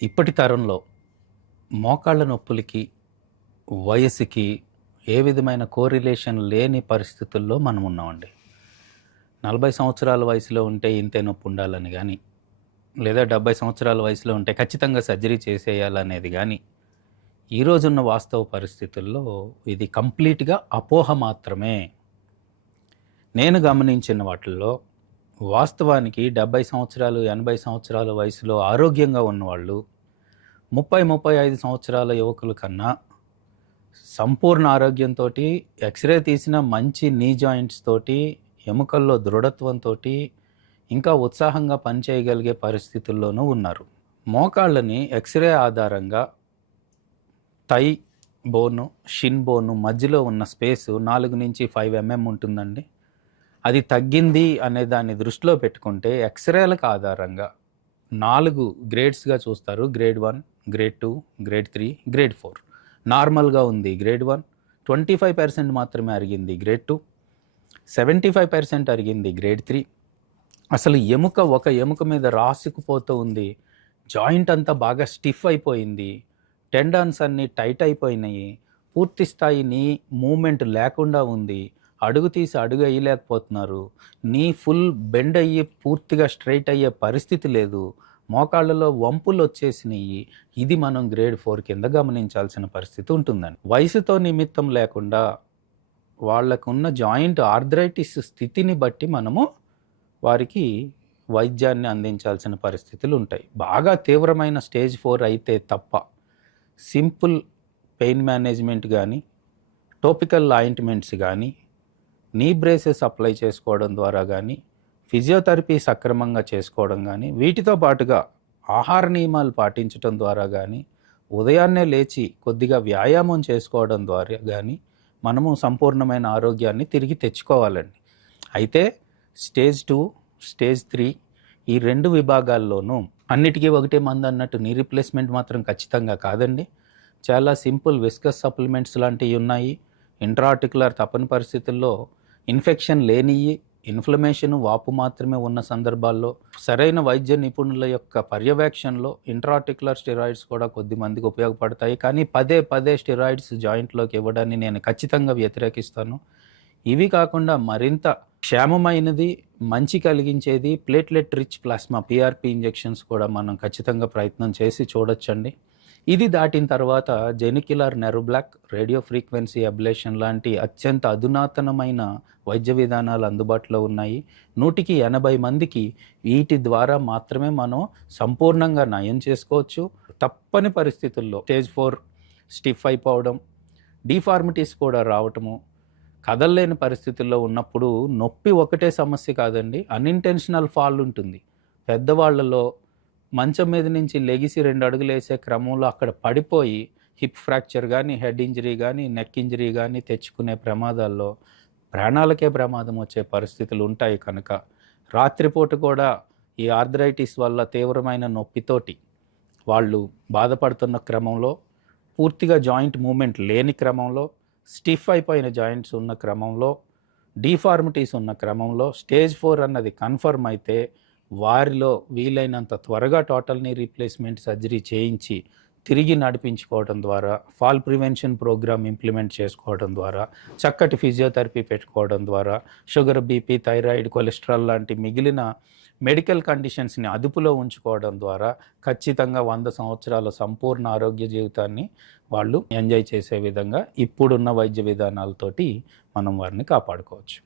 ఇప్పటి తరంలో మోకాళ్ళ నొప్పులకి, వయసుకి ఏ విధమైన కోరిలేషన్ లేని పరిస్థితుల్లో మనం ఉన్నామండి. 40 సంవత్సరాల వయసులో ఉంటే ఇంతే నొప్పి ఉండాలని గానీ, లేదా 70 సంవత్సరాల వయసులో ఉంటే ఖచ్చితంగా సర్జరీ చేసేయాలనేది గానీ, ఈ రోజున్న వాస్తవ పరిస్థితుల్లో ఇది కంప్లీట్‌గా అపోహ మాత్రమే. నేను గమనించిన వాటిల్లో వాస్తవానికి 70 సంవత్సరాలు, 80 సంవత్సరాల వయసులో ఆరోగ్యంగా ఉన్నవాళ్ళు 35 సంవత్సరాల యువకుల కన్నా సంపూర్ణ ఆరోగ్యంతోటి, ఎక్స్‌రే తీసిన మంచి నీ జాయింట్స్ తోటి, ఎముకల్లో దృఢత్వంతోటి, ఇంకా ఉత్సాహంగా పనిచేయగలిగే పరిస్థితుల్లోనూ ఉన్నారు. మోకాళ్ళని ఎక్స్‌రే ఆధారంగా థై బోను, షిన్ బోను మధ్యలో ఉన్న స్పేసు 4-5 ఎంఎం ఉంటుందండి. అది తగ్గింది అనే దాన్ని దృష్టిలో పెట్టుకుంటే ఎక్స్‌రేలకు ఆధారంగా 4 గ్రేడ్స్‌గా చూస్తారు. Grade 1, grade 2, grade 3, grade 4. నార్మల్‌గా ఉంది గ్రేడ్ 1, 25% మాత్రమే అరిగింది గ్రేడ్ 2, 75% అరిగింది గ్రేడ్ 3. అసలు ఒక ఎముక మీద రాసుకుపోతూ ఉంది. జాయింట్ అంతా బాగా స్టిఫ్ అయిపోయింది. టెండాన్స్ అన్నీ టైట్ అయిపోయినాయి. పూర్తి స్థాయి నీ మూమెంట్ లేకుండా ఉంది. అడుగు తీసి అడుగు వేయలేకపోతున్నారు. నీ ఫుల్ బెండ్ అయ్యి పూర్తిగా స్ట్రైట్ అయ్యే పరిస్థితి లేదు. మోకాళ్ళలో వంపులు వచ్చేసినాయి. ఇది మనం గ్రేడ్ 4 కింద గమనించాల్సిన పరిస్థితి ఉంటుందండి. వయసుతో నిమిత్తం లేకుండా వాళ్ళకున్న జాయింట్ ఆర్థరైటిస్ స్థితిని బట్టి మనము వారికి వైద్యాన్ని అందించాల్సిన పరిస్థితులు ఉంటాయి. బాగా తీవ్రమైన స్టేజ్ 4 అయితే తప్ప సింపుల్ పెయిన్ మేనేజ్మెంట్ కానీ, టోపికల్ ఆయింట్మెంట్స్ కానీ, నీ బ్రేసెస్ అప్లై చేసుకోవడం ద్వారా కానీ, ఫిజియోథెరపీ సక్రమంగా చేసుకోవడం కానీ, వీటితో పాటుగా ఆహార నియమాలు పాటించడం ద్వారా కానీ, ఉదయాన్నే లేచి కొద్దిగా వ్యాయామం చేసుకోవడం ద్వారా కానీ మనము సంపూర్ణమైన ఆరోగ్యాన్ని తిరిగి తెచ్చుకోవాలండి. అయితే స్టేజ్ 2, స్టేజ్ 3 ఈ 2 విభాగాల్లోనూ అన్నిటికీ ఒకటే మందు అన్నట్టు నీ రీప్లేస్మెంట్ మాత్రం ఖచ్చితంగా కాదండి. చాలా సింపుల్ విస్కస్ సప్లిమెంట్స్ లాంటివి ఉన్నాయి. ఇంట్రాఆర్టిక్యులర్ తప్పని పరిస్థితుల్లో ఇన్ఫెక్షన్ లేనియి, ఇన్ఫ్లమేషన్, వాపు మాత్రమే ఉన్న సందర్భాల్లో సరైన వైద్య నిపుణుల యొక్క పర్యవేక్షణలో ఇంట్రాఆర్టిక్యులర్ స్టెరాయిడ్స్ కూడా కొద్ది మందికి ఉపయోగపడతాయి. కానీ పదే స్టెరాయిడ్స్ జాయింట్లోకి ఇవ్వడాన్ని నేను ఖచ్చితంగా వ్యతిరేకిస్తాను. ఇవి కాకుండా మరింత క్షేమమైనది, మంచి కలిగించేది platelet rich plasma PRP injections కూడా మనం ఖచ్చితంగా ప్రయత్నం చేసి చూడొచ్చండి. ఇది దాటిన తర్వాత genicular nerve block, radio frequency ablation లాంటి అత్యంత అధునాతనమైన వైద్య విధానాలు అందుబాటులో ఉన్నాయి. 180 మందికి వీటి ద్వారా మాత్రమే మనం సంపూర్ణంగా నయం చేసుకోవచ్చు. తప్పని పరిస్థితుల్లో స్టేజ్ 4 స్టిఫ్ అయిపోవడం, డిఫార్మిటీస్ కూడా రావటము, కదలలేని పరిస్థితుల్లో ఉన్నప్పుడు నొప్పి ఒకటే సమస్య కాదండి, అన్ఇంటెన్షనల్ ఫాల్ ఉంటుంది. పెద్దవాళ్లలో మంచం మీద నుంచి లెగిసి 2 అడుగులు వేసే క్రమంలో అక్కడ పడిపోయి హిప్ ఫ్రాక్చర్ కానీ, హెడ్ ఇంజరీ కానీ, నెక్ ఇంజరీ కానీ తెచ్చుకునే ప్రమాదాల్లో ప్రాణాలకే ప్రమాదం వచ్చే పరిస్థితులు ఉంటాయి. కనుక రాత్రిపూట కూడా ఈ ఆర్థరైటిస్ వల్ల తీవ్రమైన నొప్పితోటి వాళ్ళు బాధపడుతున్న క్రమంలో, పూర్తిగా జాయింట్ మూమెంట్ లేని క్రమంలో, స్టిఫ్ అయిపోయిన జాయింట్స్ ఉన్న క్రమంలో, డిఫార్మిటీస్ ఉన్న క్రమంలో స్టేజ్ 4 అన్నది కన్ఫర్మ్ అయితే వారిలో వీలైనంత త్వరగా టోటల్ నీ రీప్లేస్మెంట్ సర్జరీ చేయించి తిరిగి నడిపించుకోవడం ద్వారా, ఫాల్ ప్రివెన్షన్ ప్రోగ్రామ్ ఇంప్లిమెంట్ చేసుకోవడం ద్వారా, చక్కటి ఫిజియోథెరపీ పెట్టుకోవడం ద్వారా, షుగర్, బీపీ, థైరాయిడ్, కొలెస్ట్రాల్ లాంటి మిగిలిన మెడికల్ కండిషన్స్ని అదుపులో ఉంచుకోవడం ద్వారా ఖచ్చితంగా 100 సంవత్సరాల సంపూర్ణ ఆరోగ్య జీవితాన్ని వాళ్ళు ఎంజాయ్ చేసే విధంగా ఇప్పుడున్న వైద్య విధానాలతోటి మనం వారిని కాపాడుకోవచ్చు.